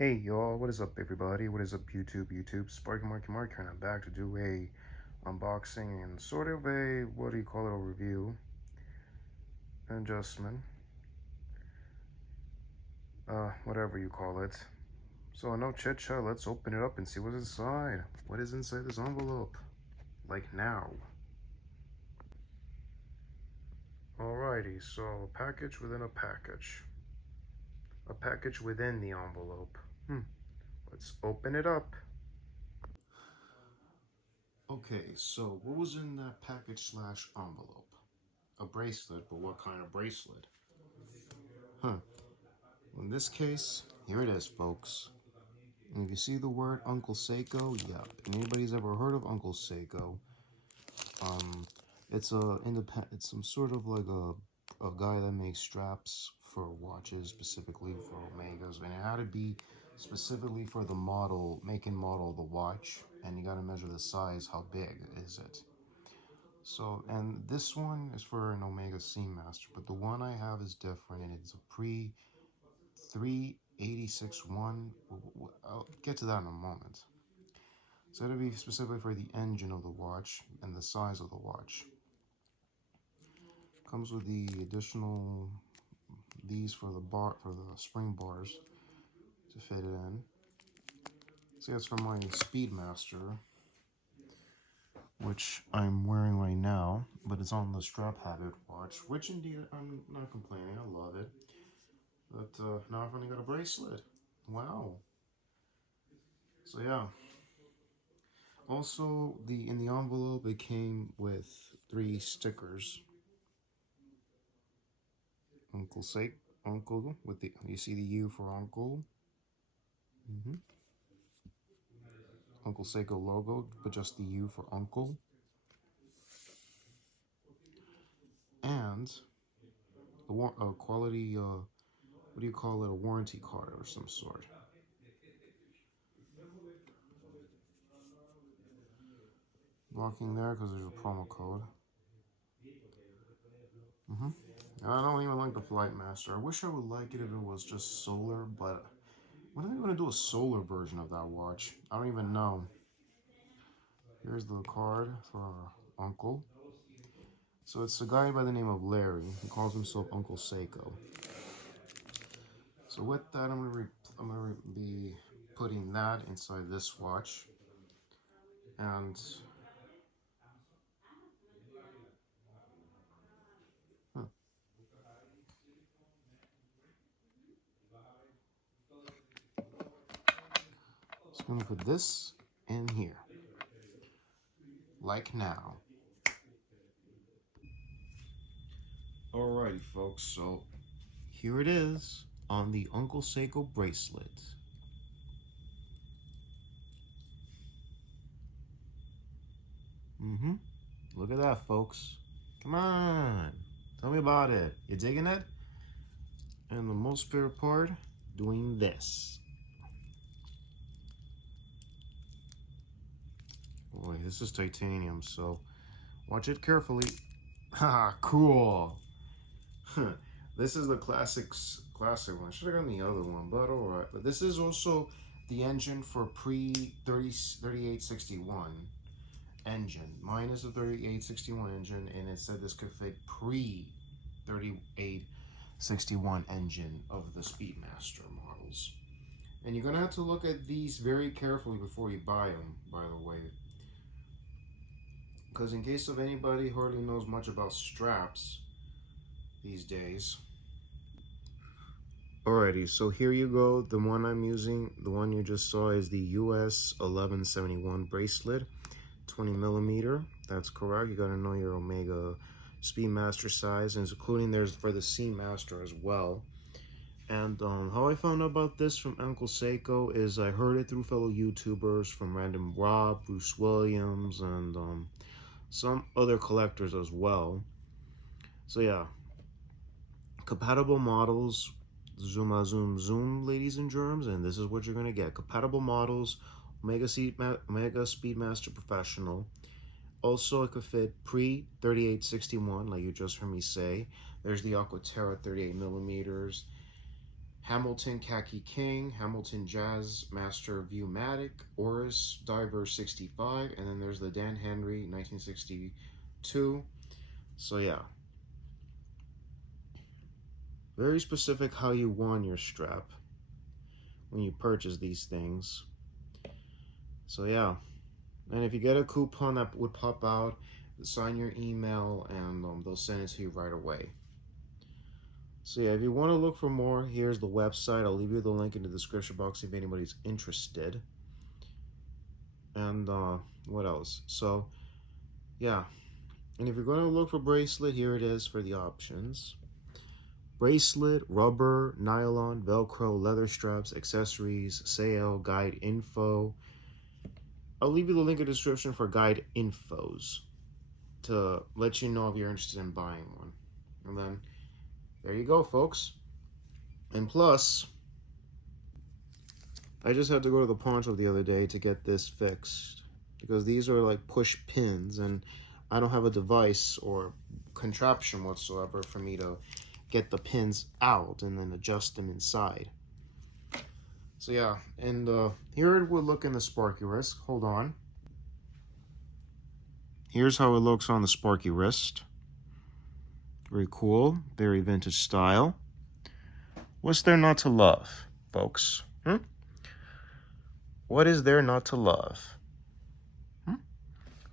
Hey y'all, what is up everybody? What is up YouTube? Sparky Marky, and I'm back to do a unboxing and sort of a, what do you call it, a review, adjustment, whatever you call it. So no chit chat, let's open it up and see what's inside. What is inside this envelope? Like now. Alrighty, so a package within a package. A package within the envelope. Let's open it up. Okay, so what was in that package slash envelope? A bracelet, but what kind of bracelet? In this case, here it is, folks. And if you see the word Uncle Seiko, yeah. And anybody's ever heard of Uncle Seiko, it's it's some sort of like a guy that makes straps for watches, specifically for Omegas, and it had to be specifically for the model, make and model of the watch, and you got to measure the size, how big is it. So, and this one is for an Omega Speedmaster, but the one I have is different, and it's a pre 386.1. I'll get to that in a moment. So it'll be specifically for the engine of the watch and the size of the watch. Comes with the additional these for the spring bars to fit it in. So that's from my Speedmaster, which I'm wearing right now, but it's on the strap habit watch, which indeed I'm not complaining. I love it. But now I've only got a bracelet. Wow. So yeah. Also, in the envelope it came with 3 stickers. Uncle with the, you see the U for Uncle. Uncle Seiko logo, but just the U for Uncle. And a quality, what do you call it? A warranty card or some sort. Blocking there because there's a promo code. I don't even like the Flight Master. I wish I would like it if it was just solar, but when are they going to do a solar version of that watch? I don't even know. Here's the card for our Uncle. So it's a guy by the name of Larry. He calls himself Uncle Seiko. So with that, I'm gonna be putting that inside this watch, and just gonna put this in here, like now. Alrighty, folks. So here it is on the Uncle Seiko bracelet. Look at that, folks. Come on, tell me about it. You digging it? And the most favorite part, doing this. Boy, this is titanium, so watch it carefully. Ha, cool. This is the classic one. Should have gotten the other one, but alright. But this is also the engine for pre-3861 engine. Mine is a 3861 engine, and it said this could fit pre-3861 engine of the Speedmaster models. And you're going to have to look at these very carefully before you buy them, by the way. Because in case of anybody who hardly knows much about straps these days. Alrighty, so here you go. The one I'm using, the one you just saw, is the US 1171 bracelet, 20 millimeter. That's correct. You gotta know your Omega Speedmaster size, and including there's for the Speedmaster as well. And how I found out about this from Uncle Seiko is I heard it through fellow YouTubers, from Random Rob, Bruce Williams, and some other collectors as well. So yeah, compatible models, zoom, ladies and germs, and this is what you're gonna get. Compatible models, Omega Speedmaster Professional. Also, it could fit pre-3861, like you just heard me say. There's the Aquaterra 38 millimeters. Hamilton Khaki King, Hamilton Jazz Master Viewmatic, Oris Diver 65, and then there's the Dan Henry 1962. So yeah, very specific how you want your strap when you purchase these things. So yeah, and if you get a coupon that would pop out, sign your email and they'll send it to you right away. So yeah, if you want to look for more, here's the website. I'll leave you the link in the description box if anybody's interested. And what else? So yeah, and if you're going to look for bracelet, here it is for the options. Bracelet, rubber, nylon, Velcro, leather straps, accessories, sale, guide info. I'll leave you the link in the description for guide infos to let you know if you're interested in buying one. And then there you go, folks. And plus, I just had to go to the pawn shop the other day to get this fixed because these are like push pins and I don't have a device or contraption whatsoever for me to get the pins out and then adjust them inside. So yeah, and here it would look in the Sparky wrist. Hold on. Here's how it looks on the Sparky wrist. Very cool, very vintage style. What's there not to love, folks? What is there not to love?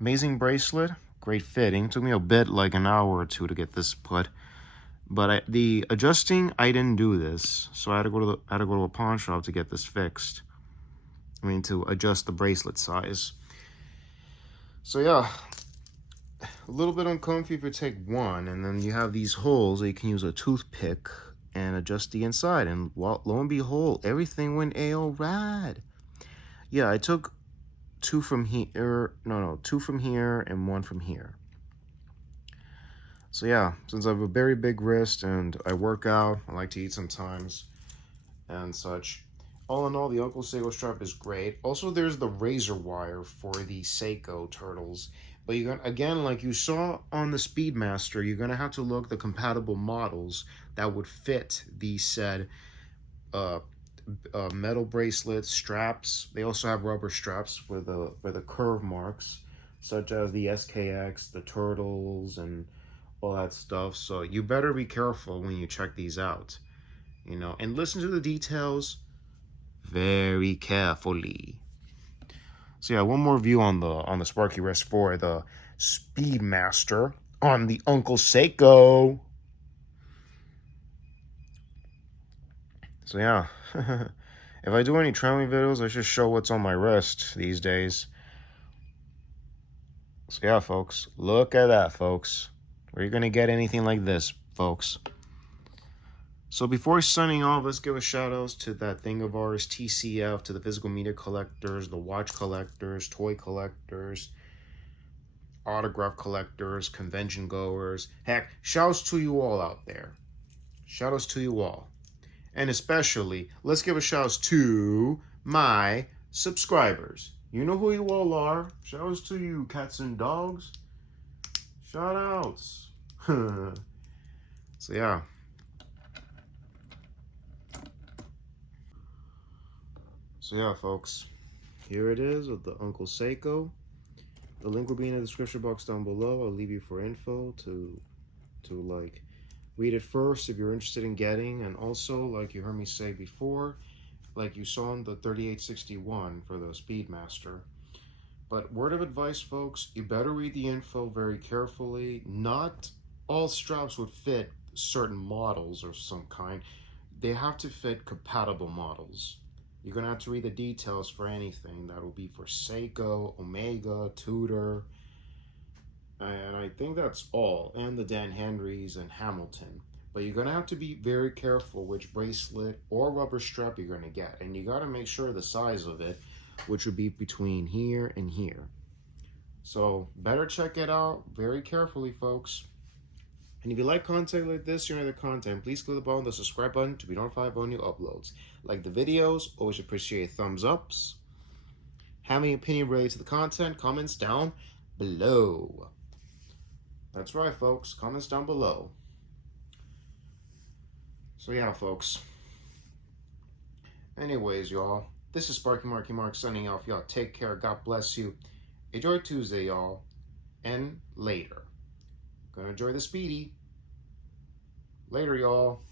Amazing bracelet, great fitting. Took me a bit, like an hour or two to get this put. But the adjusting, I didn't do this, so I had to go to a pawn shop to get this fixed. I mean, to adjust the bracelet size. So yeah, a little bit uncomfy if you take one, and then you have these holes that you can use a toothpick and adjust the inside. And lo and behold, everything went A-O-rad. Yeah, I took two from here. No, two from here and one from here. So yeah, since I have a very big wrist and I work out, I like to eat sometimes and such. All in all, the Uncle Seiko strap is great. Also, there's the razor wire for the Seiko turtles. But you're gonna, again, like you saw on the Speedmaster, you're gonna have to look the compatible models that would fit the said metal bracelets, straps. They also have rubber straps for the curve marks, such as the SKX, the turtles, and all that stuff. So you better be careful when you check these out, you know, and listen to the details very carefully. So yeah, one more view on the Sparky wrist for the Speedmaster on the Uncle Seiko. So yeah, if I do any traveling videos, I should show what's on my wrist these days. So yeah, folks, look at that, folks. Where you're gonna get anything like this, folks. So before signing off, let's give a shout out to that thing of ours, TCF, to the physical media collectors, the watch collectors, toy collectors, autograph collectors, convention goers. Heck, shouts to you all out there. Shout outs to you all. And especially, let's give a shout out to my subscribers. You know who you all are. Shout outs to you, cats and dogs. Shout outs. So yeah. So yeah, folks. Here it is with the Uncle Seiko. The link will be in the description box down below. I'll leave you for info to like read it first if you're interested in getting, and also, like you heard me say before, like you saw in the 3861 for the Speedmaster. But word of advice, folks, you better read the info very carefully. Not all straps would fit certain models or some kind. They have to fit compatible models. You're going to have to read the details for anything. That will be for Seiko, Omega, Tudor, and I think that's all. And the Dan Henrys and Hamilton. But you're going to have to be very careful which bracelet or rubber strap you're going to get. And you got to make sure the size of it, which would be between here and here. So better check it out very carefully, folks. And if you like content like this, you're into content, please click the button, the subscribe button, to be notified about new uploads. Like the videos, always appreciate thumbs ups. Have any opinion related to the content, comments down below. That's right, folks, comments down below. So yeah, folks, Anyways, y'all, this is Sparky Marky Mark signing off. Y'all take care. God bless you. Enjoy Tuesday, y'all. And later. Gonna enjoy the Speedy. Later, y'all.